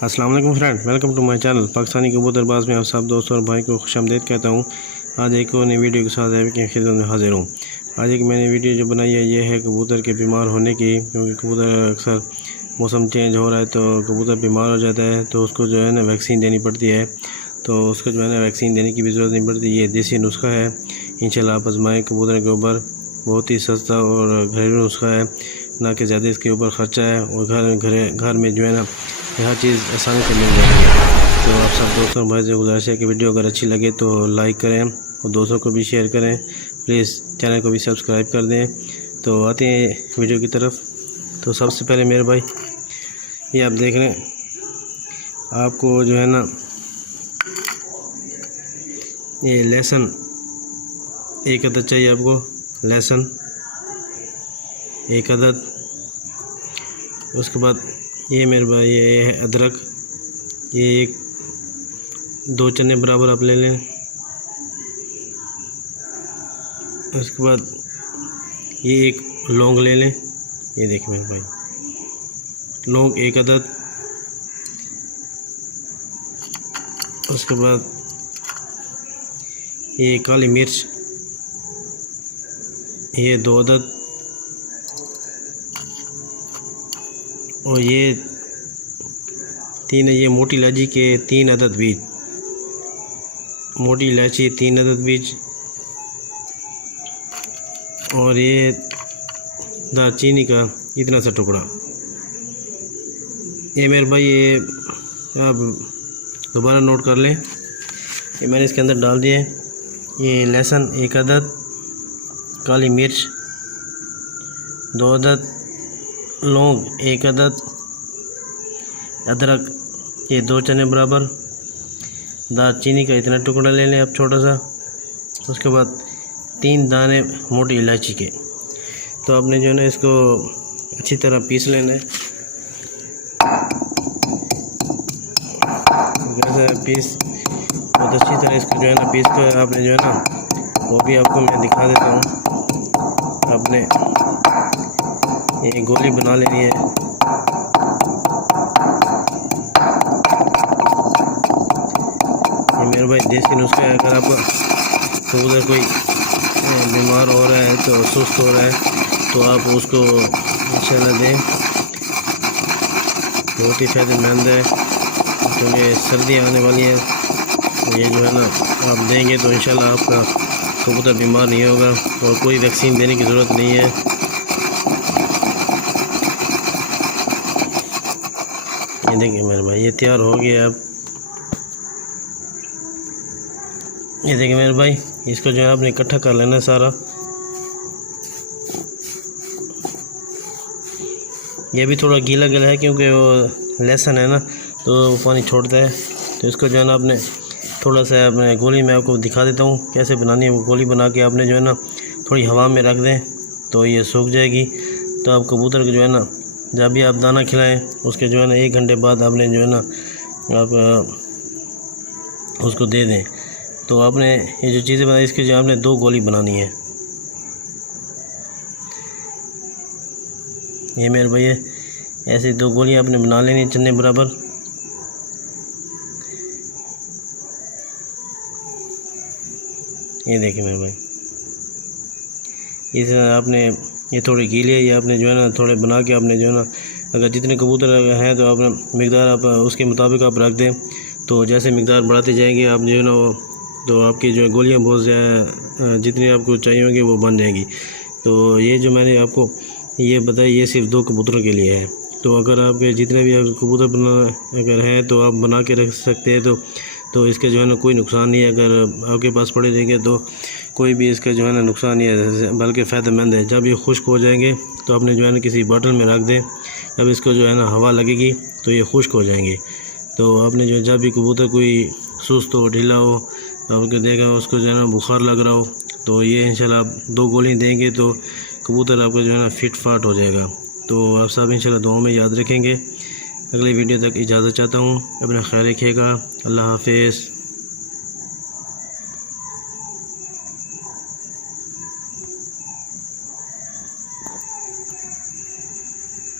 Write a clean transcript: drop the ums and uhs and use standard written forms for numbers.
अस्सलाम वालेकुम friend, welcome to my channel Pakistani कबूतरबाज में आप सब दोस्तों और भाई को खुशामदीद कहता हूँ। आज एक और नई वीडियो के साथ आपकी खिदमत में हाजिर हूँ। आज एक मैंने वीडियो जो बनाई है ये है कबूतर के बीमार होने की, क्योंकि कबूतर अक्सर मौसम चेंज हो रहा है तो कबूतर बीमार हो जाता है, तो उसको जो है ना वैक्सीन देनी पड़ती है। तो उसको जो है ना वैक्सीन देने की भी ज़रूरत नहीं पड़ती। ये देसी नुस्खा है, इंशाल्लाह आप आजमाएँ। कबूतर के ऊपर बहुत ही सस्ता और घरेलू नुस्खा है, ना कि ज़्यादा इसके ऊपर ख़र्चा है, और घर में जो है ना हर चीज़ आसानी से मिल जाएगी। तो आप सब दोस्तों भाई से गुजारिश है कि वीडियो अगर अच्छी लगे तो लाइक करें और दोस्तों को भी शेयर करें। प्लीज़ चैनल को भी सब्सक्राइब कर दें। तो आते हैं वीडियो की तरफ। तो सबसे पहले मेरे भाई ये आप देख रहे हैं, आपको जो है ना ये लहसुन एक अदद चाहिए, आपको लहसुन एक अदद। उसके बाद ये मेरे भाई ये है अदरक, ये एक 2 चने बराबर आप ले लें। उसके बाद ये एक लौंग ले लें, ये देखिए मेरे भाई लौंग एक अदद। उसके बाद ये काली मिर्च ये 2 अदद, और ये 3 ये मोटी इलायची के 3 अदद बीज, मोटी इलायची 3 अदद बीज, और ये दालचीनी का इतना सा टुकड़ा। ये मेरे भाई ये आप दोबारा नोट कर लें, ये मैंने इसके अंदर डाल दिए। ये लहसुन 1 अदद, काली मिर्च 2 अदद, लौंग 1 अदद, अदरक ये 2 चने बराबर, दालचीनी का इतना टुकड़ा ले लें आप छोटा सा। उसके बाद 3 दाने मोटी इलायची के। तो आपने जो है ना इसको अच्छी तरह पीस लेना है। पीस बहुत अच्छी तरह इसको जो है ना पीस कर आपने जो है ना वो भी आपको मैं दिखा देता हूँ। आपने ये गोली बना लेनी है। ये मेरे भाई देसी नुस्खा है। अगर आप कबूतर कोई बीमार हो रहा है तो सुस्त हो रहा है तो आप उसको इंशाल्लाह दें, बहुत ही फ़ायदेमंद है। क्योंकि सर्दियाँ आने वाली हैं, ये जो है ना आप देंगे तो इंशाल्लाह आपका कबूतर बीमार नहीं होगा, और कोई वैक्सीन देने की ज़रूरत नहीं है। ये देखिए मेरे भाई ये तैयार हो गया। अब ये देखिए मेरे भाई इसको जो है आपने इकट्ठा कर लेना है सारा। ये भी थोड़ा गीला गीला है क्योंकि वो लहसुन है ना, तो वो पानी छोड़ता है। तो इसको जो है ना आपने थोड़ा सा अपने गोली में आपको दिखा देता हूँ कैसे बनानी है। वो गोली बना के आपने जो है ना थोड़ी हवा में रख दें तो ये सूख जाएगी। तो आप कबूतर को जो है ना जब भी आप दाना खिलाएं उसके जो है ना 1 घंटे बाद आपने जो है ना आप उसको दे दें। तो आपने ये जो चीज़ें बनाई इसकी जो आपने 2 गोली बनानी है। ये मेरे भैया ऐसे 2 गोलियां आपने बना लेनी चने बराबर। ये देखिए मेरे भाई इस आपने ये थोड़ी गीली है, ये आपने जो है ना थोड़े बना के आपने जो है ना अगर जितने कबूतर हैं तो आपने मकदार आप उसके मुताबिक आप रख दें। तो जैसे मकदार बढ़ाते जाएंगे आप जो है ना वो तो आपकी जो गोलियां बहुत ज़्यादा जितनी आपको चाहिए होंगी वो बन जाएंगी। तो ये जो मैंने आपको ये बताया ये सिर्फ 2 कबूतरों के लिए है। तो अगर आपके जितने भी कबूतर अगर हैं तो आप बना के रख सकते हैं। तो इसके जो है ना कोई नुकसान नहीं है। अगर आपके पास पड़े रहेंगे तो कोई भी इसका जो है ना नुकसान नहीं है, बल्कि फ़ायदेमंद है। जब ये खुश्क हो जाएंगे तो आपने जो है ना किसी बॉटल में रख दें। जब इसको जो है ना हवा लगेगी तो ये खुश्क हो जाएंगे। तो आपने जो जब भी कबूतर कोई सुस्त हो ढीला हो तो आपको देखा उसको जो है ना बुखार लग रहा हो तो ये इंशाल्लाह आप 2 गोली देंगे तो कबूतर आपका जो है ना फिट फाट हो जाएगा। तो आप सब इंशाल्लाह दुआ में याद रखेंगे। अगली वीडियो तक इजाज़त चाहता हूँ। अपना ख्याल रखिएगा। अल्लाह हाफिज़।